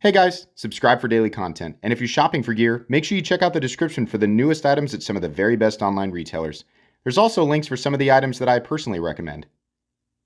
Hey guys, subscribe for daily content. And if you're shopping for gear, make sure you check out the description for the newest items at some of the very best online retailers. There's also links for some of the items that I personally recommend.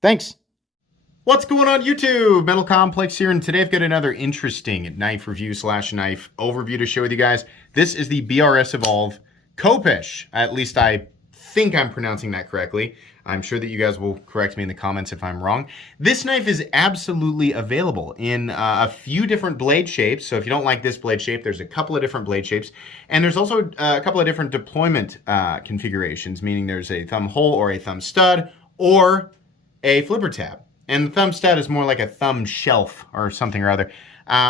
Thanks! What's going on YouTube? Metal Complex here, and today I've got another interesting knife review slash knife overview to share with you guys. This is the BRS Evolve Khopesh. At least I think I'm pronouncing that correctly. I'm sure that you guys will correct me in the comments if I'm wrong. This knife is absolutely available in a few different blade shapes. So if you don't like this blade shape, there's a couple of different blade shapes. And there's also a couple of different deployment configurations, meaning there's a thumb hole or a thumb stud or a flipper tab. And the thumb stud is more like a thumb shelf or something or other.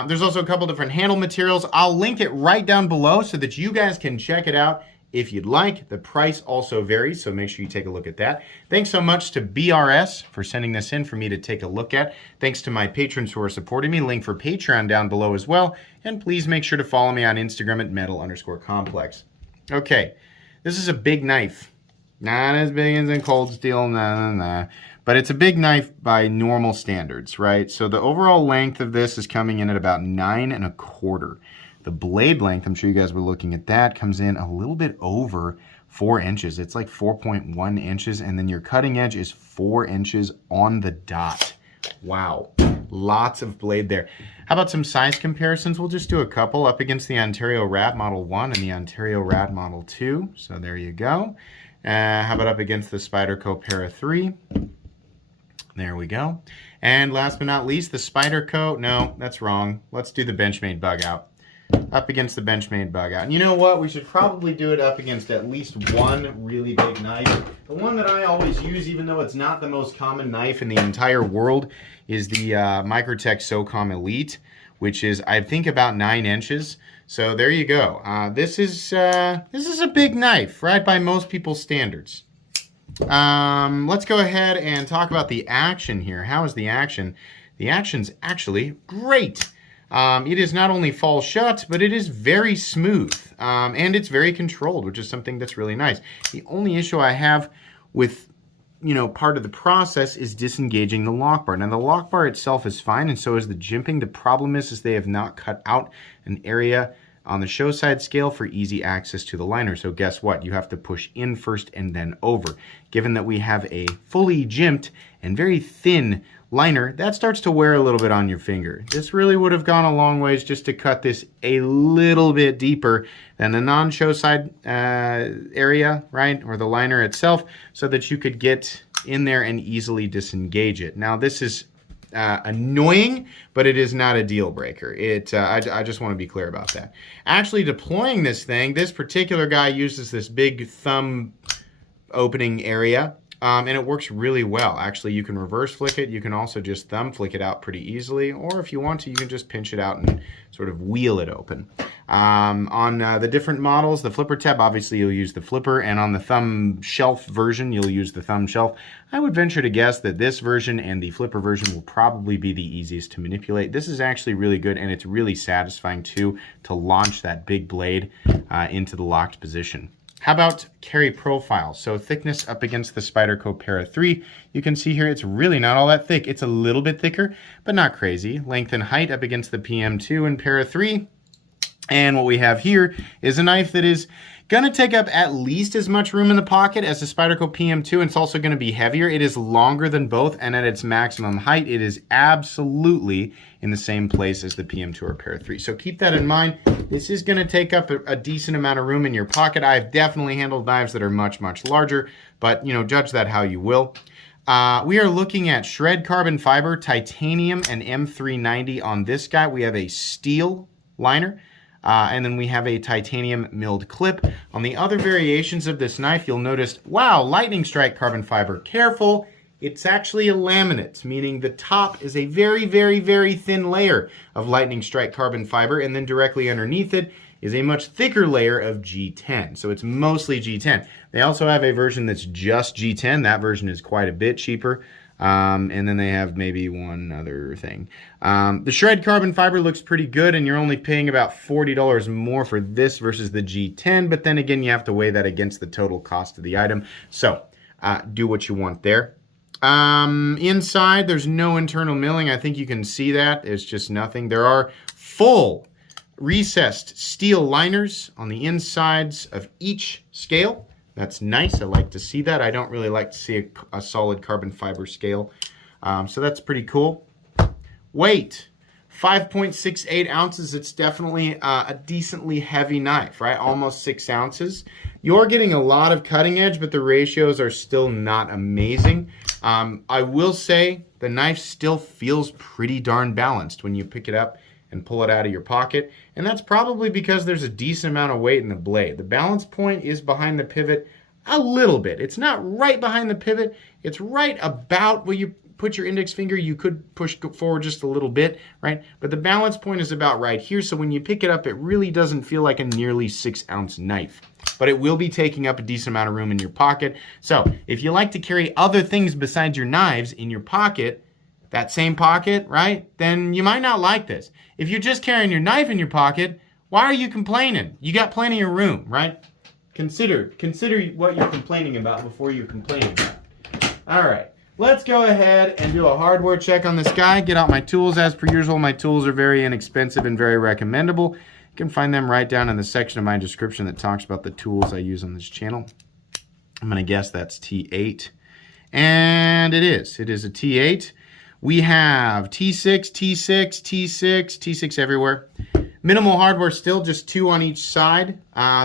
There's also a couple different handle materials. I'll link it right down below so that you guys can check it out if you'd like. The price also varies, so make sure you take a look at that. Thanks so much to BRS for sending this in for me to take a look at. Thanks to my patrons who are supporting me. Link for Patreon down below as well. And please make sure to follow me on Instagram at metal_complex. Okay, this is a big knife. Not as big as in Cold Steel, but it's a big knife by normal standards, right? So the overall length of this is coming in at about 9 1/4. The blade length, I'm sure you guys were looking at that, comes in a little bit over 4 inches. It's like 4.1 inches, and then your cutting edge is 4 inches on the dot. Wow, lots of blade there. How about some size comparisons? We'll just do a couple up against the Ontario Rat Model 1 and the Ontario Rat Model 2. So there you go. How about up against the Spyderco Para 3? There we go. And last but not least, the Spyderco, no, that's wrong. Let's do the Benchmade Bug Out. Up against the Benchmade Bug Out. And you know what? We should probably do it up against at least one really big knife. The one that I always use, even though it's not the most common knife in the entire world, is the Microtech SOCOM Elite, which is, I think, about 9 inches. So there you go. This is a big knife, right, by most people's standards. Let's go ahead and talk about the action here. How is the action? The action's actually great. It is not only fall shut, but it is very smooth, and it's very controlled, which is something that's really nice. The only issue I have with, part of the process is disengaging the lock bar. Now, the lock bar itself is fine, and so is the jimping. The problem is they have not cut out an area on the show side scale for easy access to the liner. So guess what? You have to push in first and then over. Given that we have a fully jimped and very thin liner, that starts to wear a little bit on your finger. This really would have gone a long ways just to cut this a little bit deeper than the non-show side area, right? Or the liner itself, so that you could get in there and easily disengage it. Now, this is annoying, but it is not a deal breaker. I just want to be clear about that. Actually deploying this thing, this particular guy uses this big thumb opening area, and it works really well. Actually, you can reverse flick it. You can also just thumb flick it out pretty easily, or if you want to, you can just pinch it out and sort of wheel it open. On the different models, the flipper tab, obviously you'll use the flipper, and on the thumb shelf version, you'll use the thumb shelf. I would venture to guess that this version and the flipper version will probably be the easiest to manipulate. This is actually really good, and it's really satisfying too to launch that big blade into the locked position. How about carry profile? So thickness up against the Spyderco Para 3. You can see here it's really not all that thick. It's a little bit thicker, but not crazy. Length and height up against the PM2 and Para 3. And what we have here is a knife that is going to take up at least as much room in the pocket as the Spyderco PM2, and it's also going to be heavier. It is longer than both, and at its maximum height, it is absolutely in the same place as the PM2 or Para 3. So keep that in mind. This is going to take up a decent amount of room in your pocket. I've definitely handled knives that are much, much larger, but judge that how you will. We are looking at shred carbon fiber, titanium, and M390 on this guy. We have a steel liner. And then we have a titanium milled clip. On the other variations of this knife, you'll notice, wow, lightning strike carbon fiber. Careful, it's actually a laminate, meaning the top is a very, very, very thin layer of lightning strike carbon fiber, and then directly underneath it is a much thicker layer of G10. So it's mostly G10. They also have a version that's just G10. That version is quite a bit cheaper. And then they have maybe one other thing. The shred carbon fiber looks pretty good, and you're only paying about $40 more for this versus the G10, but then again, you have to weigh that against the total cost of the item. So do what you want there. Inside, there's no internal milling. I think you can see that. There's just nothing. There are full recessed steel liners on the insides of each scale. That's nice. I like to see that. I don't really like to see a solid carbon fiber scale. So that's pretty cool. Weight, 5.68 ounces. It's definitely a decently heavy knife, right? Almost 6 ounces. You're getting a lot of cutting edge, but the ratios are still not amazing. I will say the knife still feels pretty darn balanced when you pick it up and pull it out of your pocket. And that's probably because there's a decent amount of weight in the blade. The balance point is behind the pivot a little bit. It's not right behind the pivot. It's right about where you put your index finger. You could push forward just a little bit, right? But the balance point is about right here. So when you pick it up, it really doesn't feel like a nearly 6 ounce knife. But it will be taking up a decent amount of room in your pocket. So if you like to carry other things besides your knives in your pocket, that same pocket, right? Then you might not like this. If you're just carrying your knife in your pocket, why are you complaining? You got plenty of room, right? Consider what you're complaining about before you complain about it. All right, let's go ahead and do a hardware check on this guy. Get out my tools. As per usual, my tools are very inexpensive and very recommendable. You can find them right down in the section of my description that talks about the tools I use on this channel. I'm gonna guess that's T8. And it is a T8. We have T6, T6, T6, T6 everywhere. Minimal hardware still, just 2 on each side.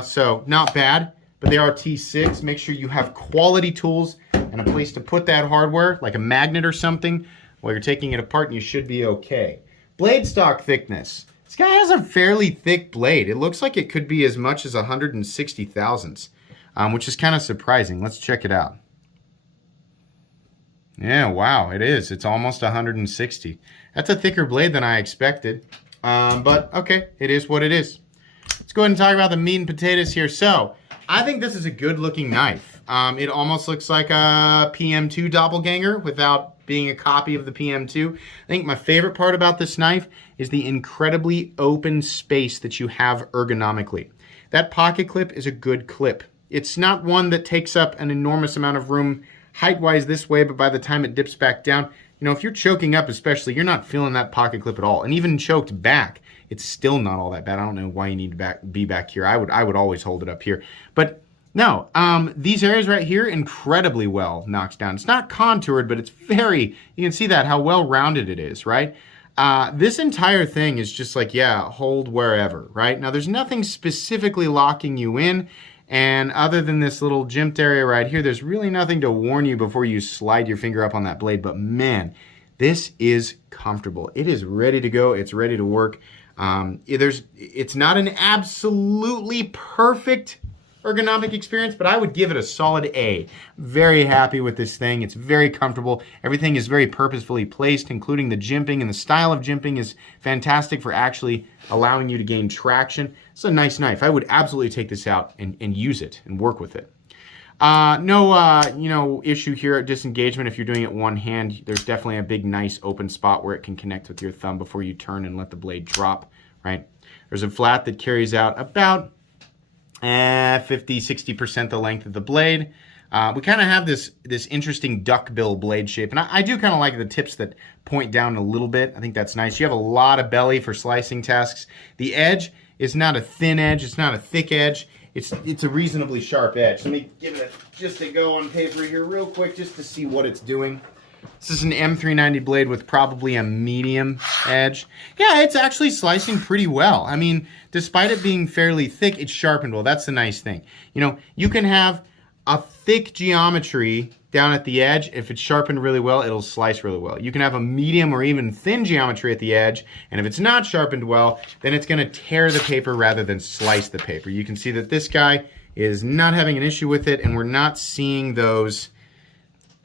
So not bad, but they are T6. Make sure you have quality tools and a place to put that hardware, like a magnet or something, while you're taking it apart, and you should be okay. Blade stock thickness. This guy has a fairly thick blade. It looks like it could be as much as 160 thousandths, which is kind of surprising. Let's check it out. Yeah, wow, it is. It's almost 160. That's a thicker blade than I expected. But okay, it is what it is. Let's go ahead and talk about the meat and potatoes here. So, I think this is a good looking knife. It almost looks like a PM2 doppelganger without being a copy of the PM2. I think my favorite part about this knife is the incredibly open space that you have ergonomically. That pocket clip is a good clip. It's not one that takes up an enormous amount of room height-wise this way, but by the time it dips back down, you know, if you're choking up especially, you're not feeling that pocket clip at all. And even choked back, it's still not all that bad. I don't know why you need to be back here. I would always hold it up here. But no, these areas right here, incredibly well knocked down. It's not contoured, but it's very, you can see that, how well-rounded it is, right? This entire thing is just like, yeah, hold wherever, right? Now, there's nothing specifically locking you in. And other than this little jimped area right here, there's really nothing to warn you before you slide your finger up on that blade. But man, this is comfortable. It is ready to go. It's ready to work. It's not an absolutely perfect ergonomic experience, but I would give it a solid A. Very happy with this thing. It's very comfortable. Everything is very purposefully placed, including the jimping, and the style of jimping is fantastic for actually allowing you to gain traction. It's a nice knife. I would absolutely take this out and use it and work with it. No issue here at disengagement. If you're doing it one hand, there's definitely a big, nice open spot where it can connect with your thumb before you turn and let the blade drop, right? There's a flat that carries out about 50-60% the length of the blade. We kind of have this interesting duckbill blade shape, and I do kind of like the tips that point down a little bit. I think that's nice. You have a lot of belly for slicing tasks. The edge is not a thin edge. It's not a thick edge. It's a reasonably sharp edge. Let me give it just a go on paper here real quick just to see what it's doing. This is an M390 blade with probably a medium edge. Yeah, it's actually slicing pretty well. I mean, despite it being fairly thick, it's sharpened well. That's the nice thing. You know, you can have a thick geometry down at the edge. If it's sharpened really well, it'll slice really well. You can have a medium or even thin geometry at the edge, and if it's not sharpened well, then it's gonna tear the paper rather than slice the paper. You can see that this guy is not having an issue with it, and we're not seeing those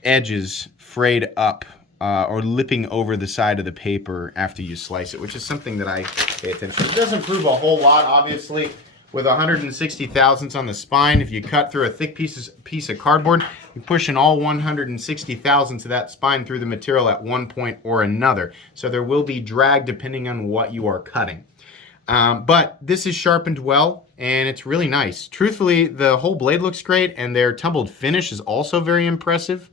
edges frayed up or lipping over the side of the paper after you slice it, which is something that I pay attention to. It doesn't prove a whole lot, obviously. With 160 thousandths on the spine, if you cut through a thick piece of cardboard, you're pushing all 160 thousandths of that spine through the material at one point or another. So there will be drag depending on what you are cutting. But this is sharpened well, and it's really nice. Truthfully, the whole blade looks great, and their tumbled finish is also very impressive.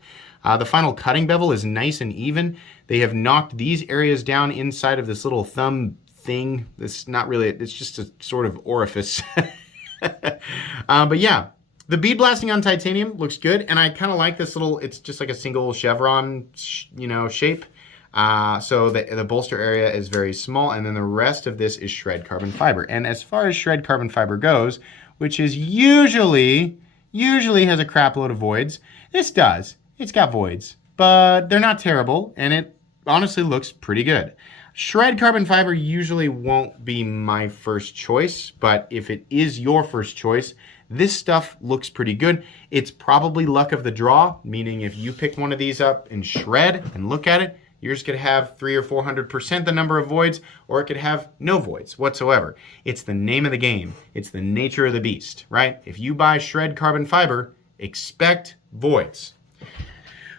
The final cutting bevel is nice and even. They have knocked these areas down inside of this little thumb thing. It's not really, it's just a sort of orifice. But yeah, the bead blasting on titanium looks good, and I kind of like this little, it's just like a single chevron, shape. So the bolster area is very small, and then the rest of this is shred carbon fiber. And as far as shred carbon fiber goes, which is usually has a crap load of voids, this does. It's got voids, but they're not terrible, and it honestly looks pretty good. Shred carbon fiber usually won't be my first choice, but if it is your first choice, this stuff looks pretty good. It's probably luck of the draw, meaning if you pick one of these up and shred and look at it, yours could have 300 or 400% the number of voids, or it could have no voids whatsoever. It's the name of the game. It's the nature of the beast, right? If you buy shred carbon fiber, expect voids.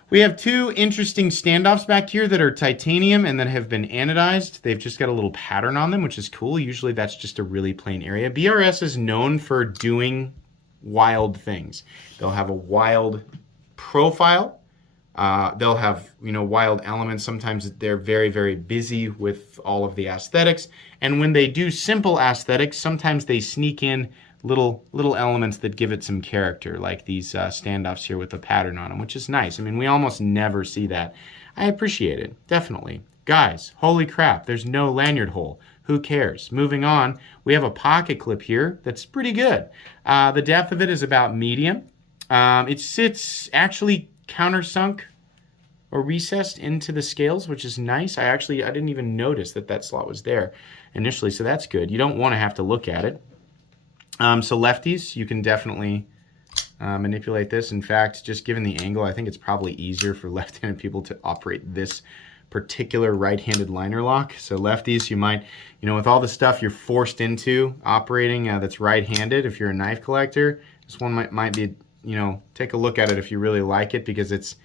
We have two interesting standoffs back here that are titanium and that have been anodized. They've just got a little pattern on them, which is cool. Usually that's just a really plain area. BRS is known for doing wild things. They'll have a wild profile. They'll have, wild elements. Sometimes they're very, very busy with all of the aesthetics. And when they do simple aesthetics, sometimes they sneak in little elements that give it some character, like these standoffs here with a pattern on them, which is nice. I mean, we almost never see that. I appreciate it, definitely. Guys, holy crap, there's no lanyard hole. Who cares? Moving on, we have a pocket clip here that's pretty good. The depth of it is about medium. It sits actually countersunk or recessed into the scales, which is nice. I didn't even notice that slot was there initially, so that's good. You don't want to have to look at it. So lefties, you can definitely manipulate this. In fact, just given the angle, I think it's probably easier for left-handed people to operate this particular right-handed liner lock. So lefties, you might, with all the stuff you're forced into operating that's right-handed, if you're a knife collector, this one might be, take a look at it if you really like it, because it's,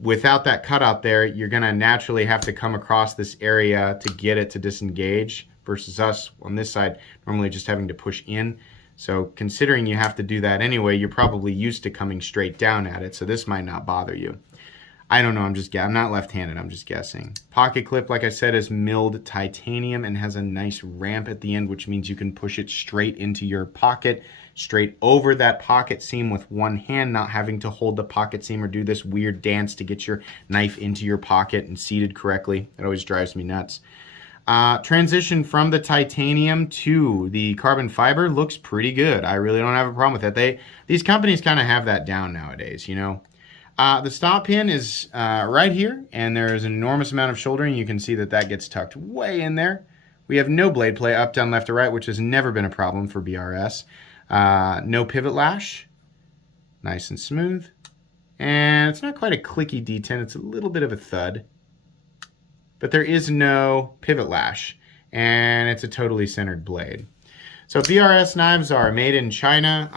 without that cutout there, you're going to naturally have to come across this area to get it to disengage, versus us on this side normally just having to push in. So considering you have to do that anyway, you're probably used to coming straight down at it, so this might not bother you. I don't know, I'm not left-handed, I'm just guessing. Pocket clip, like I said, is milled titanium and has a nice ramp at the end, which means you can push it straight into your pocket, straight over that pocket seam with one hand, not having to hold the pocket seam or do this weird dance to get your knife into your pocket and seated correctly. It always drives me nuts. Transition from the titanium to the carbon fiber looks pretty good. I really don't have a problem with it. These companies kind of have that down nowadays, The stop pin is right here, and there's an enormous amount of shouldering. You can see that gets tucked way in there. We have no blade play up, down, left, or right, which has never been a problem for BRS. No pivot lash. Nice and smooth. And it's not quite a clicky detent. It's a little bit of a thud. But there is no pivot lash, and it's a totally centered blade. So BRS knives are made in China.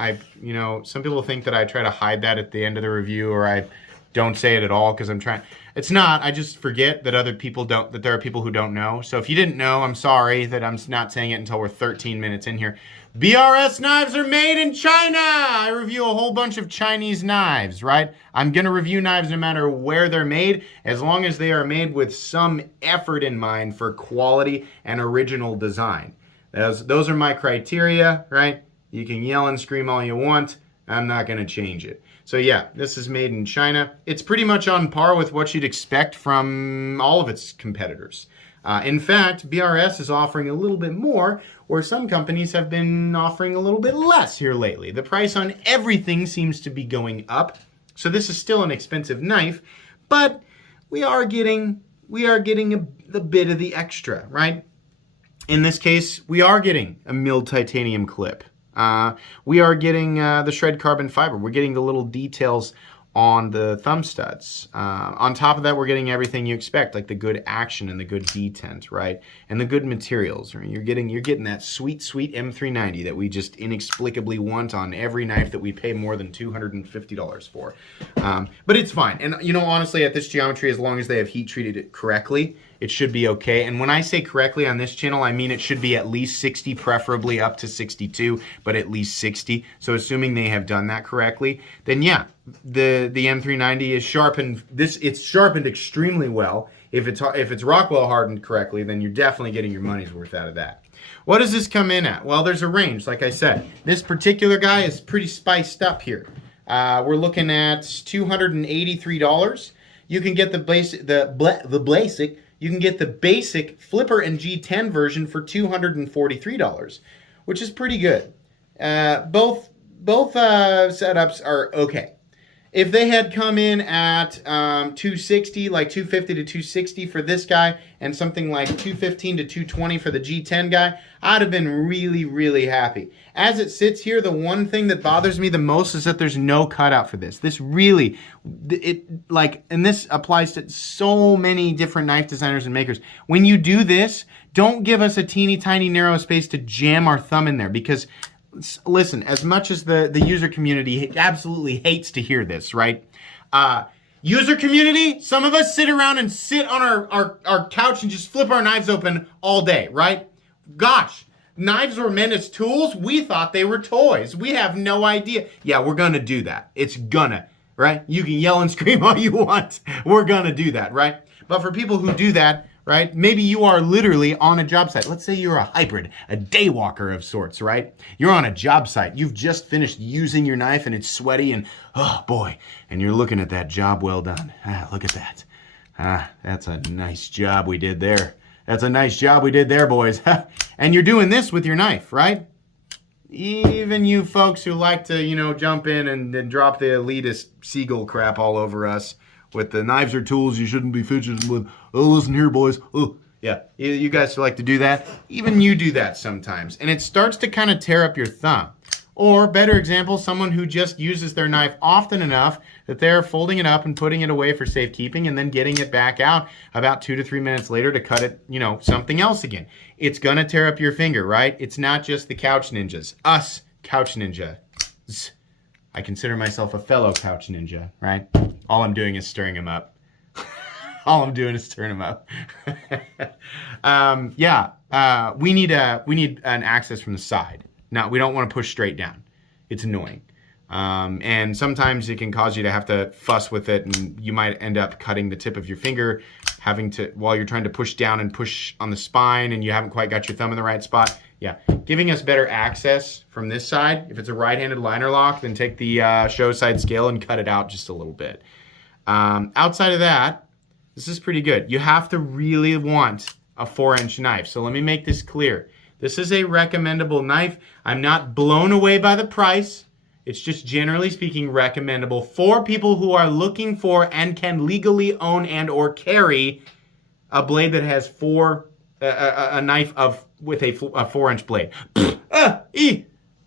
Some people think that I try to hide that at the end of the review, or I don't say it at all because I'm trying. It's not. I just forget that that there are people who don't know. So if you didn't know, I'm sorry that I'm not saying it until we're 13 minutes in here. BRS knives are made in China. I review a whole bunch of Chinese knives, right? I'm going to review knives no matter where they're made, as long as they are made with some effort in mind for quality and original design. Those are my criteria, right? You can yell and scream all you want. I'm not going to change it. So yeah, this is made in China. It's pretty much on par with what you'd expect from all of its competitors. In fact, BRS is offering a little bit more, where some companies have been offering a little bit less here lately. The price on everything seems to be going up, so this is still an expensive knife, but we are getting the bit of the extra, right? In this case, we are getting a milled titanium clip. We are getting the shred carbon fiber. We're getting the little details on the thumb studs. On top of that, we're getting everything you expect, like the good action and the good detent, right? And the good materials. Right? You're getting that sweet, sweet M390 that we just inexplicably want on every knife that we pay more than $250 for. But it's fine. And honestly, at this geometry, as long as they have heat treated it correctly, it should be okay. And when I say correctly on this channel, I mean it should be at least 60, preferably up to 62, but at least 60. So assuming they have done that correctly, then yeah, the M390 is sharpened. It's sharpened extremely well. If it's Rockwell hardened correctly, then you're definitely getting your money's worth out of that. What does this come in at? Well, there's a range, like I said. This particular guy is pretty spiced up here. We're looking at $283. You can get the basic. You can get the basic Flipper and G10 version for $243, which is pretty good. Both setups are okay. If they had come in at 260, like 250 to 260 for this guy, and something like 215 to 220 for the G10 guy, I'd have been really, really happy. As it sits here, the one thing that bothers me the most is that there's no cutout for this. This really, and this applies to so many different knife designers and makers. When you do this, don't give us a teeny tiny narrow space to jam our thumb in there, because listen, as much as the user community absolutely hates to hear this, right? User community, some of us sit around and sit on our couch and just flip our knives open all day, right? Gosh, knives were meant as tools. We thought they were toys. We have no idea. Yeah, we're gonna do that. It's gonna, right? You can yell and scream all you want. We're gonna do that, right? But for people who do that, right? Maybe you are literally on a job site. Let's say you're a hybrid, a day walker of sorts, right? You're on a job site. You've just finished using your knife and it's sweaty and, oh boy, and you're looking at that job well done. Look at that. That's a nice job we did there. That's a nice job we did there, boys. And you're doing this with your knife, right? Even you folks who like to, jump in and then drop the elitist seagull crap all over us with the knives are tools you shouldn't be fidgeting with. Oh, listen here, boys. Oh, yeah. You guys like to do that. Even you do that sometimes. And it starts to kind of tear up your thumb. Or, better example, someone who just uses their knife often enough that they're folding it up and putting it away for safekeeping and then getting it back out about 2 to 3 minutes later to cut it, something else again. It's going to tear up your finger, right? It's not just the couch ninjas. Us, couch ninjas. I consider myself a fellow couch ninja, right? All I'm doing is stirring him up. All I'm doing is stirring him up. We need an access from the side. Now, we don't want to push straight down. It's annoying. And sometimes it can cause you to have to fuss with it, and you might end up cutting the tip of your finger, while you're trying to push down and push on the spine, and you haven't quite got your thumb in the right spot. Yeah, giving us better access from this side. If it's a right-handed liner lock, then take the show side scale and cut it out just a little bit. Outside of that, this is pretty good. You have to really want a 4-inch knife. So let me make this clear. This is a recommendable knife. I'm not blown away by the price. It's just generally speaking recommendable for people who are looking for and can legally own and or carry a blade that has a knife with a 4-inch blade.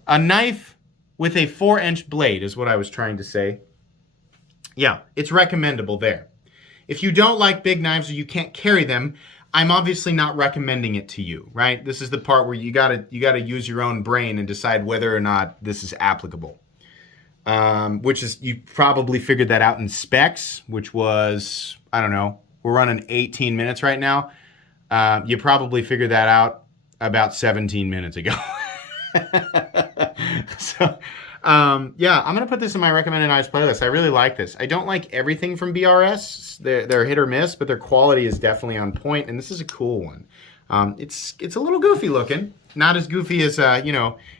A knife with a 4-inch blade is what I was trying to say. Yeah, it's recommendable there. If you don't like big knives or you can't carry them, I'm obviously not recommending it to you, right? This is the part where you gotta use your own brain and decide whether or not this is applicable. Which is, you probably figured that out in specs, which was, I don't know, we're running 18 minutes right now. You probably figured that out about 17 minutes ago. So, yeah, I'm going to put this in my recommended knives playlist. I really like this. I don't like everything from BRS. They're hit or miss, but their quality is definitely on point, and this is a cool one. It's a little goofy looking. Not as goofy as,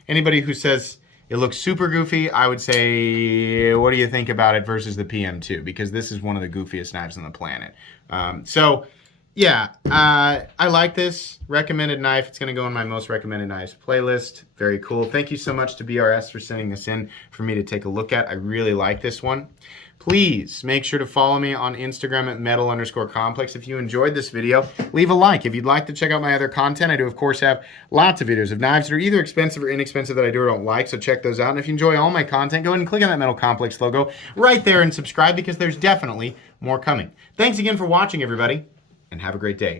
anybody who says it looks super goofy. I would say, what do you think about it versus the PM2? Because this is one of the goofiest knives on the planet. Yeah, I like this recommended knife. It's going to go in my most recommended knives playlist. Very cool. Thank you so much to BRS for sending this in for me to take a look at. I really like this one. Please make sure to follow me on Instagram at metal_complex. If you enjoyed this video, leave a like. If you'd like to check out my other content, I do, of course, have lots of videos of knives that are either expensive or inexpensive that I do or don't like, so check those out. And if you enjoy all my content, go ahead and click on that Metal Complex logo right there and subscribe, because there's definitely more coming. Thanks again for watching, everybody, and have a great day.